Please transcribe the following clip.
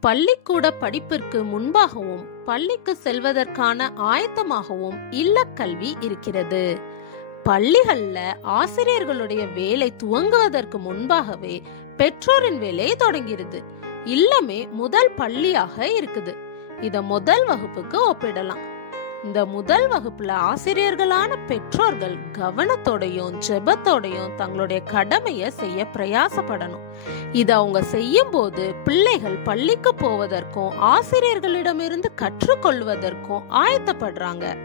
பள்ளிக்கூட படிப்பிற்கு முன்பாகவும் பள்ளிக்கு செல்வதற்கான ஆயத்தமாகவும் இல்லக்கல்வி இருக்கிறது. பள்ளிகள்ல ஆசிரியர்களுடைய வேலை துவங்குவதற்கு முன்பாகவே பெற்றோரின் வேலையை தொடங்கிருது. இல்லமே முதல் பள்ளியாக இருக்குது. இத முதல் வகுப்புக்கு ஒப்பிடலாம். இந்த முதல் வகுப்புல ஆசிரியர்களான பெற்றோர்கள் கவனத்தோடையும் ஜெபத்தோடையும் தங்களுடைய கடமையை செய்ய பிரயாசப்படணும். இத அவங்க செய்யும் போது பிள்ளைகள் பள்ளிக்கு போவதற்கும் ஆசிரியர்களிடமிருந்து கற்றுக்கொள்வதற்கும் ஆயத்தப்படுறாங்க.